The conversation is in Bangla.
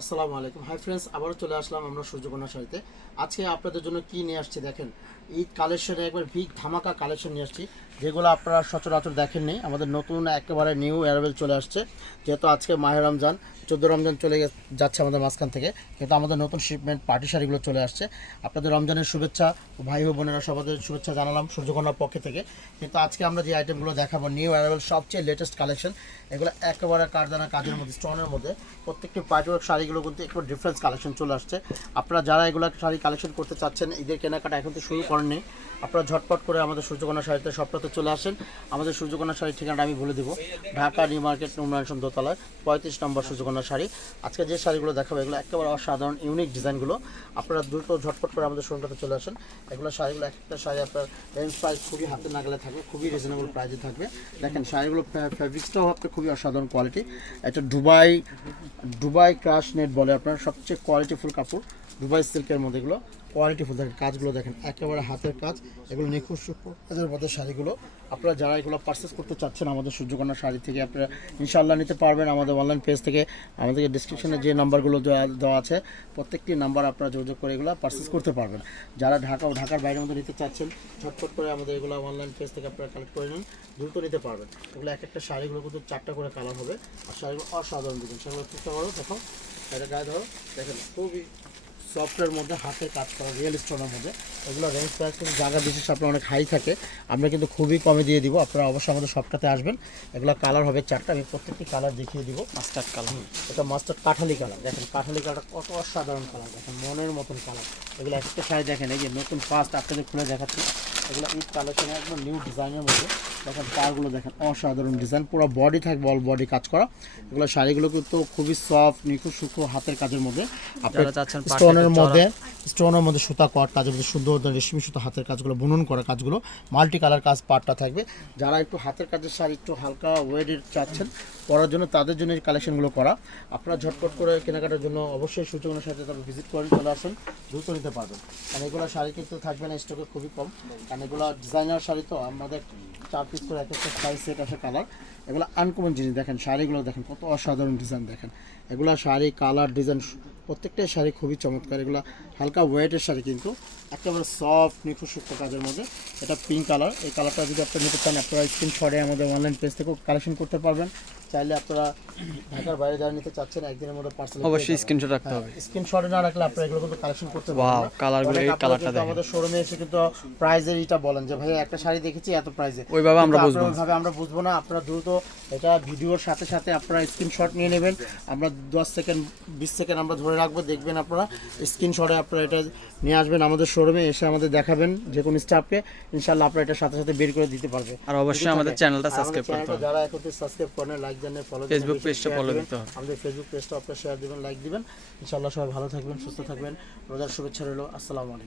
আসসালামু আলাইকুম। হাই ফ্রেন্ডস, আবারও চলে আসলাম আমরা সূর্যকন্যা শাড়িতে। আজকে আপনাদের জন্য কি নিয়ে আসছি দেখেন, ঈদ কালেকশনে একবার বিগ ধামাকা কালেকশন নিয়ে আসছি, যেগুলো আপনারা সচরাচর দেখেননি। আমাদের নতুন একেবারে নিউ অ্যারাইভেল চলে আসছে, যেহেতু আজকে মাহে রমজান 14 রমজান চলে যাচ্ছে আমাদের মাঝখান থেকে, কিন্তু আমাদের নতুন শিপমেন্ট পার্টি শাড়িগুলো চলে আসছে। আপনাদের রমজানের শুভেচ্ছা, ভাই ও বোনেরা সবাদের শুভেচ্ছা জানালাম সূর্যকন্যার পক্ষ থেকে। কিন্তু আজকে আমরা যে আইটেমগুলো দেখাবো নিউ অ্যারাইভেল সবচেয়ে লেটেস্ট কালেকশন, এগুলো একেবারে কারদানা কাজের মধ্যে, স্টোনের মধ্যে। প্রত্যেকটি পার্টিওয়ার্ক শাড়িগুলো কিন্তু একটু ডিফারেন্স কালেকশন চলে আসছে। আপনারা যারা এগুলো শাড়ি কালেকশন করতে চাচ্ছেন, ঈদের কেনাকাটা এখন তো শুরু করেননি, আপনারা ঝটপট করে আমাদের সূর্যকন্যা শাড়িতে সপ্তাহে চলে আসেন। আমাদের সূর্যকন্যা শাড়ির ঠিকানাটা আমি বলে দেবো, ঢাকা নিউ মার্কেট নুমরানসন দোতলায় 35 নম্বর সূর্যকন্যা শাড়ি। আজকে যে শাড়িগুলো দেখাবো এগুলো একেবারে অসাধারণ ইউনিক ডিজাইনগুলো। আপনারা দ্রুত ঝটপট করে আমাদের শোরুমটাতে চলে আসেন। এগুলো শাড়িগুলো একটা শাড়ি আপনার রেঞ্জ প্রাইস খুবই হাতে নাগালে থাকবে, খুবই রিজনেবল প্রাইসে থাকবে। দেখেন শাড়িগুলো ফ্যাব্রিক্সটাও আপনার খুবই অসাধারণ কোয়ালিটি। এটা দুবাই ক্রাশ নেট বলে আপনার, সবচেয়ে কোয়ালিটিফুল কাপড়, দুবাই সিল্কের মধ্যে এগুলো কোয়ালিটিফুল। দেখেন কাজগুলো দেখেন একেবারে হাতের কাজ, এগুলো নিখুঁত সূক্ষ্ম কাজের মধ্যে শাড়িগুলো। আপনারা যারা এগুলো পারচেস করতে চাচ্ছেন আমাদের সূর্যকন্যা শাড়ি থেকে, আপনারা ইনশাআল্লাহ নিতে পারবেন। আমাদের অনলাইন পেজ থেকে আমাদেরকে ডিসক্রিপশনে যে নাম্বারগুলো দেওয়া আছে, প্রত্যেকটি নাম্বার আপনারা যোগাযোগ করে এগুলো পারচেস করতে পারবেন। যারা ঢাকা ও ঢাকার বাইরের মধ্যে নিতে চাচ্ছেন, ঝটপট করে আমাদের এগুলো অনলাইন পেজ থেকে আপনারা কালেক্ট করে নিন, দ্রুত নিতে পারবেন। এগুলো এক একটা শাড়িগুলো কিন্তু 4টা করে কালার হবে, আর শাড়িগুলো অসাধারণ দেখুন। সেগুলো চেষ্টা করো, দেখো এটা গায়ে ধরো, দেখেন খুবই সফটের মধ্যে হাতের কাজ করা, রিয়েল স্টোনের মধ্যে। এগুলো রেঞ্জ প্রাইস কিন্তু জায়গা বিশেষ আপনার অনেক হাই থাকে, আমরা কিন্তু খুবই কমে দিয়ে দিব। আপনারা অবশ্যই আমাদের শপটাতে আসবেন। এগুলো কালার হবে 4টা, আমি প্রত্যেকটি কালার দেখিয়ে দিব। মাস্টার্ড কালার, এটা মাস্টার্ড কাঠালি কালার। দেখেন কাঠালি কালারটা কত অসাধারণ কালার, দেখেন মনের মতন কালার। এগুলো একটা শাড়ি দেখেন, এই যে নতুন ফার্স্ট আপনাদের খুলে দেখাচ্ছি, এগুলো ঈদ কালেকশনে একদম নিউ ডিজাইনের মধ্যে। দেখেন পাড়গুলো দেখেন অসাধারণ ডিজাইন, পুরো বডি থাকবে অল বডি কাজ করা। এগুলো শাড়িগুলো কিন্তু খুবই সফট, নিখুঁত সূক্ষ্ম হাতের কাজের মধ্যে। আপনারা চাচ্ছেন স্টোনের মধ্যে সুতা কট কাজের মধ্যে সুন্দর রেশমি সুতা হাতের কাজগুলো, বুনন করা কাজগুলো, মাল্টি কালার কাজ পাটটা থাকবে। যারা একটু হাতের কাজের শাড়ি একটু হালকা ওয়েটের চাচ্ছেন পরার জন্য, তাদের জন্য এই কালেকশনগুলো করা। আপনারা ঝটপট করে কেনাকাটার জন্য অবশ্যই সূর্যকন্যার সাথে তারা ভিজিট করেন, চলে আসেন, দ্রুত নিতে পারবেন। কারণ এগুলো শাড়ি কিন্তু থাকবে না স্টকে, খুবই কম। কারণ এগুলো ডিজাইনার শাড়ি তো, আমাদের 4 পিস করে এক একটা সাইজ সেট আসে কালার। এগুলো আনকমন জিনিস। দেখেন শাড়িগুলো দেখেন কত অসাধারণ ডিজাইন। দেখেন এগুলো শাড়ি কালার ডিজাইন প্রত্যেকটাই শাড়ি খুবই চমৎকার। এগুলো হালকা ওয়েটের শাড়ি, কিন্তু একেবারে সফট নিখুঁত সূক্ষ্ম কাজের মধ্যে। এটা পিঙ্ক কালার। এই কালারটা যদি আপনারা নিতে চান, আপনারা স্ক্রিনশটে আমাদের অনলাইন পেজ থেকেও কালেকশন করতে পারবেন। চাইলে আপনারা ঢাকার বাইরে যারা নিতে চাচ্ছেন একদিনের মধ্যে পার্সেল অবশ্যই স্ক্রিনশট রাখতে হবে। স্ক্রিনশটে না রাখলে আপনারা এগুলো কিন্তু কালেকশন করতে পারবেন ওয়াও, না। কালারগুলো, এই কালারটা দেখেন। আমাদের শোরুমে এসে কিন্তু প্রাইজের এটা বলেন যে ভাই একটা শাড়ি দেখেছি এত প্রাইজে, ওইভাবে আমরা বুঝবো না। ওইভাবে আমরা বুঝবো না। আপনারা দ্রুত এটা ভিডিওর সাথে সাথে আপনারা স্ক্রিনশট নিয়ে নেবেন। আমরা 10 সেকেন্ড 20 সেকেন্ড আমরা ধরে রাখবো, দেখবেন আপনারা স্ক্রিনশটে আপনারা এটা নিয়ে আসবেন আমাদের শোরুমে, এসে আমাদের দেখাবেন যে কোনো স্টাফকে, ইনশাআল্লাহ আপনারা এটা সাথে সাথে বের করে দিতে পারবে। আর অবশ্যই আমাদের চ্যানেলটা সাবস্ক্রাইব করতে হবে। যারা এখন সাবস্ক্রাইব করেন, লাইক দেন, ফলো দেন, ফেসবুক পেজটা ফলো দিতে হবে। আমাদের ফেসবুক পেজটা আপনারা শেয়ার দিবেন, লাইক দিবেন। ইনশাআল্লাহ সবাই ভালো থাকবেন, সুস্থ থাকবেন। রোজার শুভেচ্ছা রইল। আসসালামু আলাইকুম।